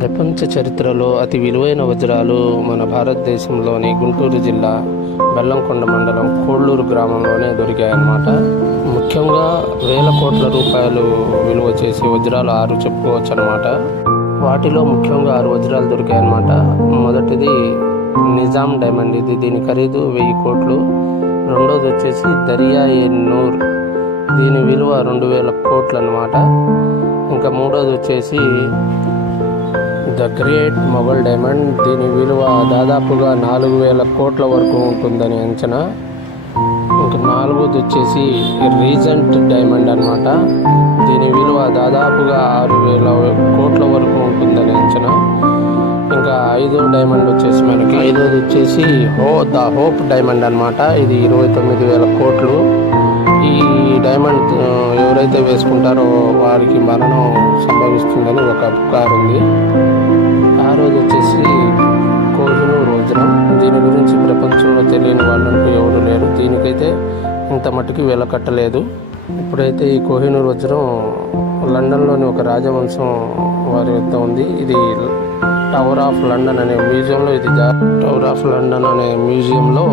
ప్రపంచ చరిత్రలో అతి విలువైన వజ్రాలు మన భారతదేశంలోని గుంటూరు జిల్లా బెల్లంకొండ మండలం కోళ్ళూరు గ్రామంలోనే దొరికాయన్నమాట. ముఖ్యంగా వేల కోట్ల రూపాయలు విలువ చేసే వజ్రాలు 6 చెప్పుకోవచ్చు అన్నమాట. వాటిలో ముఖ్యంగా 6 వజ్రాలు దొరికాయన్నమాట. మొదటిది నిజాం డైమండ్, దీని ఖరీదు 1000 కోట్లు. రెండోది వచ్చేసి దరియా-ఏ-నూర్, దీని విలువ 2000 కోట్లు అన్నమాట. ఇంకా మూడోది వచ్చేసి ద గ్రేట్ మొఘల్ డైమండ్, దీని విలువ దాదాపుగా 4000 కోట్ల వరకు ఉంటుందని అంచనా. ఇంకా నాలుగోది వచ్చేసి రీజెంట్ డైమండ్ అన్నమాట, దీని విలువ దాదాపుగా 6000 కోట్ల వరకు ఉంటుందని అంచనా. ఇంకా ఐదో డైమండ్ వచ్చేసి ఐదోది వచ్చేసి ద హోప్ డైమండ్ అన్నమాట, ఇది 29,000 కోట్లు. ఈ డైమండ్ ఎవరైతే వేసుకుంటారో వారికి మరణం సంభవిస్తుందని ఒక పుకారు ఉంది. ఆరోది వచ్చేసి కోహినూర్ వజ్రం, దీని గురించి ప్రపంచంలో తెలియని వాళ్ళంటూ ఎవరు లేరు. దీనికైతే ఇంత మట్టుకి వెల కట్టలేదు. ఇప్పుడైతే ఈ కోహినూర్ వజ్రం లండన్లోని ఒక రాజవంశం వారి వద్ద ఉంది. ఇది టవర్ ఆఫ్ లండన్ అనే మ్యూజియంలో జాగ్రత్తపరిచి